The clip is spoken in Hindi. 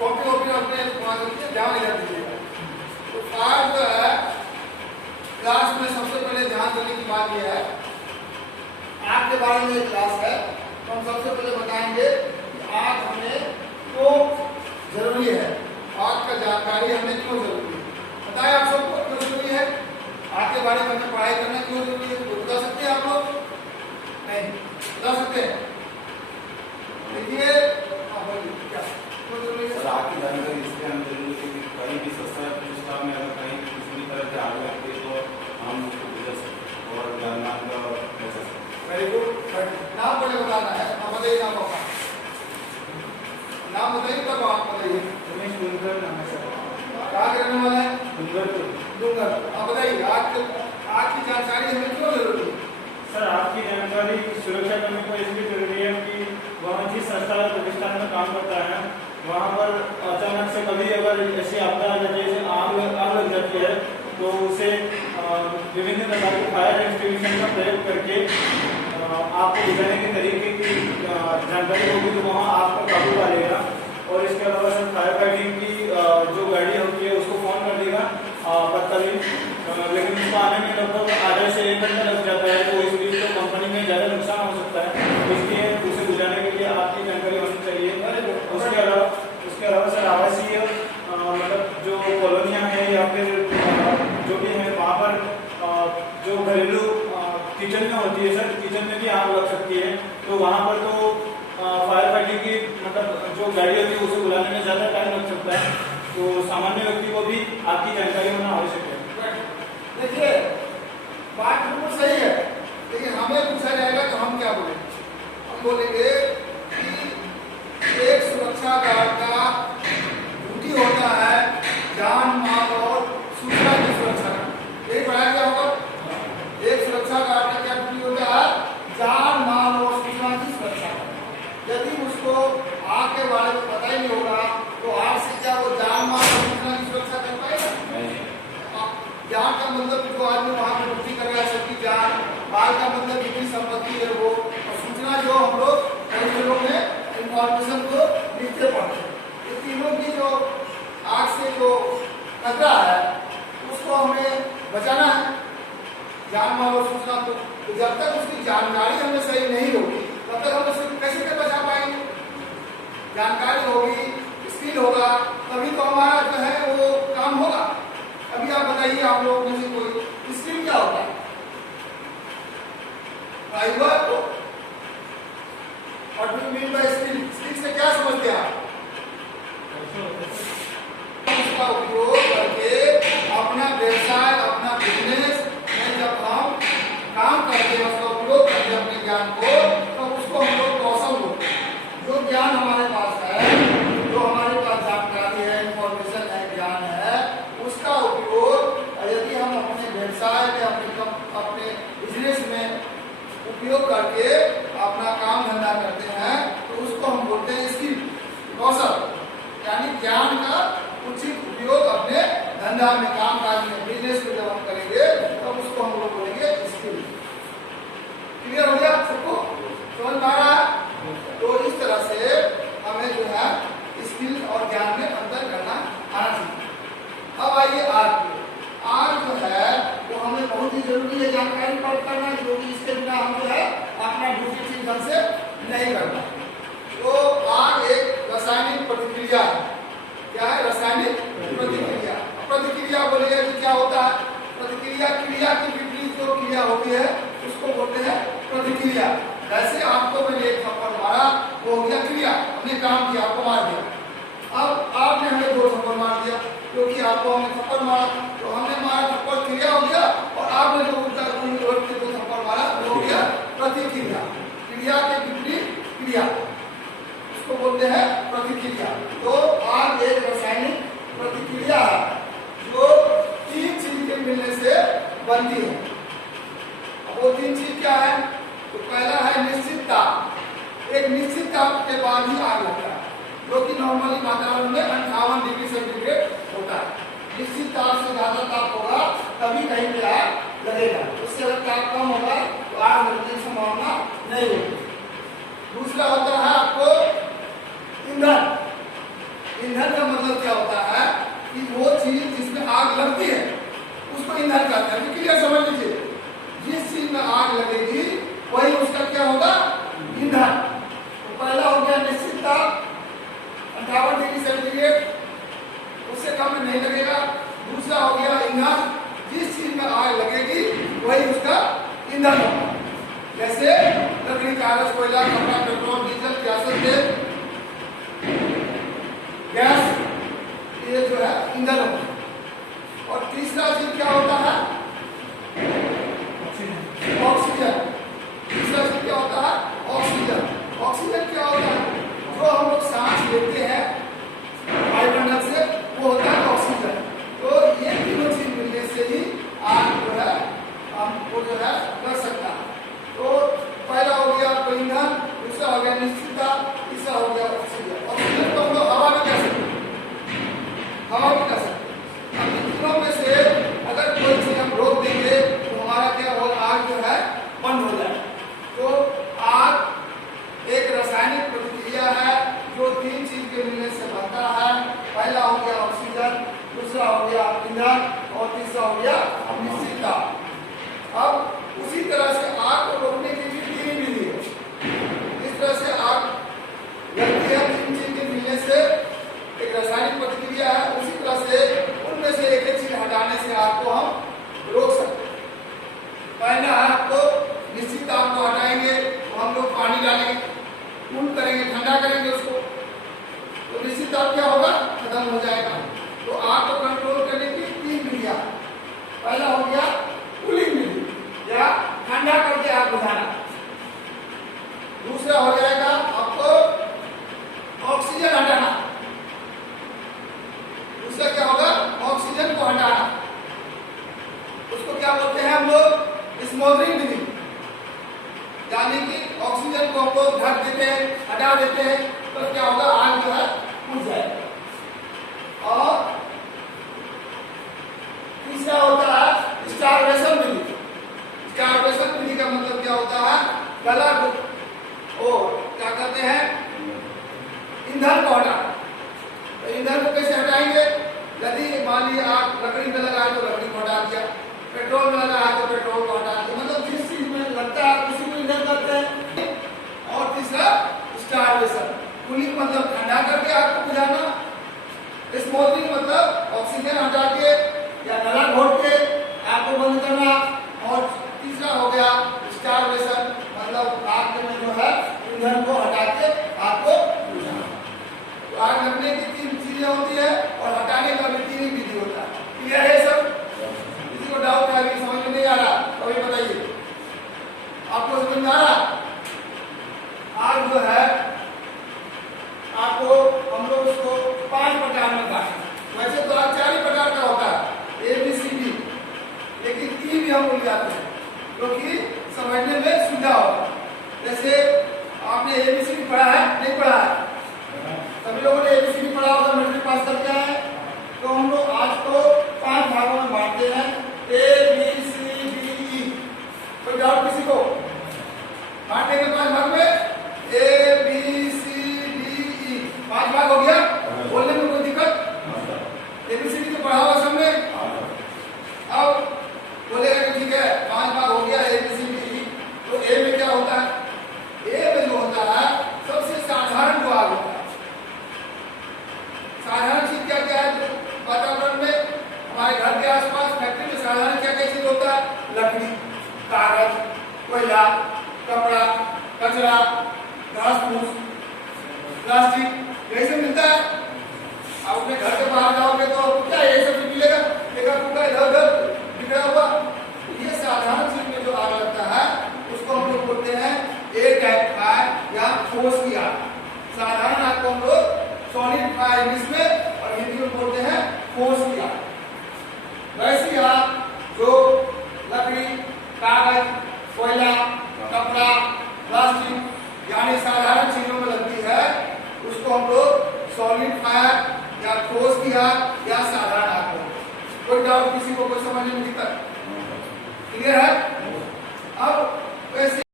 कॉपी वॉपी अपने ध्यान इधर दीजिएगा। तो फायर जो है क्लास में सबसे पहले ध्यान देने की बात यह है, आग के बारे में एक क्लास है, तो हम सबसे पहले बताएंगे कि आग हमें क्यों जरूरी है, आग का जानकारी हमें क्यों जरूरी है। बताएं आप सबको क्यों जरूरी है, आग के बारे में हमें पढ़ाई करना क्यों जरूरी है, तो बता सकते हैं आप लोग? नहीं बता सकते हैं? देखिए क्या क्यों जरूरी है? आग की जानकारी इसलिए हम जरूरी है कि कहीं भी सस्ता प्रतिष्ठा में अगर कहीं किसी भी तरह से आग लगती है तो हम उसको गुजर सकते और जानमान का बचा सकते। Very good. नाम पहले बताना है, नाम बताइए, नाम आपका नाम बताइए, तब आप बताइए। कहाँ के रहने वाला है? डूंगर। आप बताइए आग की जानकारी हमें क्यों जरूरी है? सर आग की जानकारी सुरक्षा करने को इसलिए जरूरी है कि वहाँ जिस संस्था या प्रतिष्ठान में काम करता है वहाँ पर अचानक से कभी अगर ऐसी आपदा आ जाती है, जैसे आग लग जाती है, तो उसे विभिन्न प्रकार के फायर एक्सटिंग्विशर का प्रयोग करके आपको बुझाने के तरीके की जानकारी होगी तो वहाँ आग पर काबू पा लेगा। और इसके अलावा सर फायर फाइटिंग की जो गाड़ी होती है उसको फोन कर देगा तत्कालीन, लेकिन उसको आने में लगभग आधे से 1 घंटा लग जाता है, तो इसलिए तो कंपनी में ज़्यादा नुकसान हो सकता है, इसलिए उसे बुझाने के लिए आपकी जानकारी होनी चाहिए। उसके अलावा सर आवासीय मतलब जो कॉलोनियाँ हैं या फिर जो भी है वहाँ पर जो घरेलू किचन में होती है सर, किचन में भी आग लग सकती है, तो वहाँ पर तो फायर फाइटिंग की मतलब जो गाड़ी होती है उसे बुलाने में ज़्यादा टाइम लग सकता है, तो सामान्य व्यक्ति को भी आपकी जानकारी होना आवश्यक है। देखिए बात बिल्कुल सही है, लेकिन हमें पूछा जाएगा तो हम क्या बोलेंगे? हम बोलेंगे कि एक सुरक्षा गार्ड का ड्यूटी होता है जान माल और सूचना की सुरक्षा करना। यही पढ़ाया गया होगा। एक सुरक्षा गार्ड का क्या ड्यूटी होता है? जान माल और सूचना की सुरक्षा करना। यदि उसको आग के बारे में पता ही नहीं होगा तो आग से क्या वो जान माल और सूचना की सुरक्षा कर पाएगा? जान का मतलब जो आदमी वहाँ पर ड्यूटी कर रहा है सबकी जान, माल का मतलब जितनी संपत्ति है वो, और सूचना जो हम लोग कई लोगों में इंफॉर्मेशन को लिखते पढ़ते हैं। ये तीनों की जो आग से जो खतरा है उसको हमें बचाना है, जान माल और सूचना को। तो जब तक उसकी जानकारी हमें सही नहीं होगी तब तक हम उसे कैसे बचा पाएंगे? जानकारी होगी, स्किल होगा, तभी तो हमारा जो है वो काम होगा। अभी आप बताइए, आप लोगों में से कोई स्किल क्या होता है? ड्राइवर को और मीन बाय स्किल, स्किल से क्या समझते हैं आप? इसका उपयोग करके अपना व्यवसाय, अपना बिजनेस में जब हम काम करते हैं, उसका उपयोग करते हैं अपने ज्ञान को, तो उसको हम लोग कौशल बोलते हैं। जो ज्ञान हमारे पास है, जो हमारे पास जानकारी है, इंफॉर्मेशन है, ज्ञान है, उसका उपयोग यदि हम अपने व्यवसाय में, अपने बिजनेस में उपयोग करके अपना काम धंधा करते हैं तो उसको हम बोलते हैं स्किल, कौशल। यानी ज्ञान का उचित उपयोग अपने धंधा में, काम काज में, बिजनेस में जब हम करेंगे तब उसको हम लोग बोलेंगे स्किल। क्लियर हो गया सबको? समझ पा रहा है? तो इस तरह से हमें जो है स्किल और ज्ञान में अंतर करना आना चाहिए। अब आइए आग जो है वो हमें बहुत ही जरूरी है जानकारी प्राप्त करना, क्योंकि इसके बिना हम जो है अपना ड्यूटी ठीक ढंग से नहीं करना। तो आग एक रासायनिक प्रतिक्रिया है। क्या है? रासायनिक प्रतिक्रिया। प्रतिक्रिया बोलिए कि क्या होता है? प्रतिक्रिया क्रिया की विपरीत जो क्रिया होती है उसको बोलते हैं प्रतिक्रिया। जैसे आपको मैंने एक थप्पड़ मारा, वो हो गया क्रिया, हमने काम किया, आपको मार दिया। अब आपने हमें 2 थप्पड़ मार दिया, क्योंकि आपको हमने थप्पड़ मारा तो हमने मारा थप्पड़ क्रिया हो गया, और आपने जो उल्टा 2 थप्पड़ मारा वो हो गया प्रतिक्रिया। क्रिया के विपरीत क्रिया, उसको बोलते हैं प्रतिक्रिया। तो आग एक रासायनिक प्रतिक्रिया है जो 3 चीज के मिलने से बनती है। अब वो 3 चीज क्या है? तो पहला है निश्चित ताप। एक निश्चित ताप के बाद ही आग लगता है, जो कि नॉर्मली वातावरण में 58 डिग्री सेंटीग्रेड होता है। निश्चित ताप से ज्यादा ताप होगा तभी कहीं पे आग लगेगा, उससे अगर ताप कम होगा तो आग लगने की संभावना नहीं होगी। दूसरा होता है आपको ईंधन। ईंधन का मतलब क्या होता है कि वो चीज जिसमें आग लगती है उसको ईंधन कहते हैं। क्लियर समझ लीजिए, जिस चीज में आग लगेगी वही उसका क्या होगा, ईंधन। तो पहला हो गया निश्चित ताप 58 डिग्री सेंटीग्रेड, उससे कम में नहीं लगेगा। दूसरा हो गया ईंधन, जिस चीज में आग लगेगी वही उसका ईंधन होगा। जैसे लकड़ी, कागज, कोयला, कपड़ा, पेट्रोल, डीजल, केरोसिन तेल, गैस, ये जो है ईंधन होता है। और तीसरा चीज क्या होता है, ऑक्सीजन। तीसरा चीज क्या होता है, ऑक्सीजन। ऑक्सीजन क्या होता है, जो हम लोग सांस लेते हैं वायुमंडल से, वो होता है ऑक्सीजन। तो ये तीनों चीज मिलने से ही आग जो है हमको जो है कर सकता है। तो पहला हो गया ईंधन, दूसरा हो गया निश्चितता, तीसरा हो गया ऑक्सीजन। ऑक्सीजन को हम लोग हवा में कह सकते हैं, हवा में कह सकते हैं। अब इन तीनों में से अगर कोई चीज हम रोक देंगे तो हमारा क्या होगा, आग जो है बंद हो जाए। तो आग एक रासायनिक प्रतिक्रिया है जो तीन चीज के मिलने से बनता है। पहला हो गया ऑक्सीजन, दूसरा हो गया ईंधन और तीसरा हो गया निश्चितता। अब उसी तरह से आग को रोकने की भी तीन विधि है। इस तरह से आग लगती है, तीन चीज के मिलने से एक रासायनिक प्रतिक्रिया है। उसी तरह से उनमें से एक एक चीज हटाने से आग को हम रोक सकते हैं। पहला है आपको निश्चित ताप को हटाएंगे तो हम लोग पानी डालेंगे, कूल करेंगे, ठंडा करेंगे उसको, तो निश्चित ताप क्या होगा, खत्म हो जाएगा। तो आग को कंट्रोल करने की तीन विधियां। पहला हो गया कूलिंग विधि या ठंडा करके आग बुझाना। दूसरा हो जाएगा आपको ऑक्सीजन हटाना। दूसरा क्या होगा, ऑक्सीजन को हटाना। उसको क्या बोलते हैं हम लोग, स्मोथरिंग विधि, यानी कि ऑक्सीजन को हम लोग ढक देते हैं, हटा देते हैं, तो क्या होगा, आग जो है बुझ जाएगा। और तीसरा होता है स्टारवेशन विधि। स्टारवेशन विधि का मतलब क्या होता है, गला को क्या कहते हैं, ईंधन को हटाना। तो ईंधन को कैसे हटाएंगे, यदि मान लीजिए आग लकड़ी में लगा है तो लकड़ी को हटा दिया, पेट्रोल में लगा है तो पेट्रोल को हटा दिया, मतलब जिस चीज में लगता है उसी को ईंधन करते हैं। और तीसरा स्टारवेशन, कूलिंग मतलब ठंडा करके आग को बुझाना, स्मोथरिंग मतलब ऑक्सीजन हटा के या गला घोट के आग को बंद करना, और तीसरा हो गया स्टारवेशन मतलब आग में जो है ईंधन को हटा के आग को बुझाना। तो आग लगने की तीन चीजें होती है और हटाने का भी तीन विधि होता है। क्लियर है सब? किसी को डाउट है, समझ में नहीं आ रहा तो अभी बताइए, आपको समझ में आ रहा? आग जो है आपको हम लोग उसको 5 प्रकार में बांटें। वैसे तो आग 4 प्रकार का होता है, ABCD, लेकिन 3 भी हम भूल जाते हैं क्योंकि समझने में सुविधा होगा। जैसे आपने ABCD पढ़ा है, नहीं पढ़ा है? सभी लोगों ने ABCD पढ़ा होगा, मैट्रिक पास करके आए। तो हम लोग आज को 5 भागों में बांटते हैं, ABCDE। कोई डाउट किसी को? बांटेंगे 5 भाग में, ABCDE 5 भाग हो गया। बोलने में कोई दिक्कत? ABCD तो पढ़ा हुआ सबने। अब बोलेगा कि ठीक है 5 भाग हो गया ABCDE, तो ए में क्या होता है? ए में जो होता है सबसे साधारण जो आग होता है। साधारण चीज क्या क्या है वातावरण में, हमारे घर के आसपास, फैक्ट्री में साधारण क्या क्या चीज होता है? लकड़ी, कागज, कोयला, कपड़ा, कचरा, घास फूस, प्लास्टिक, यही सब मिलता है। आप अपने घर के बाहर जाओगे तो क्या ये सब मिलेगा? इधर उधर बिखरा हुआ। ये साधारण चीज में जो आग लगता है उसको हम लोग बोलते हैं ए टाइप आग या ठोस की आग। साधारण आग को हम लोग सॉलिड फायर इंग्लिश में और हिंदी में बोलते हैं ठोस की आग। वैसी आग जो लकड़ी, कागज, कोयला, कपड़ा, प्लास्टिक यानी साधारण चीजों में लगती है उसको हम लोग सॉलिड फायर या ठोस की आग या साधारण आग बोलते हैं। कोई डाउट किसी को, कोई समझने में दिक्कत? क्लियर है? अब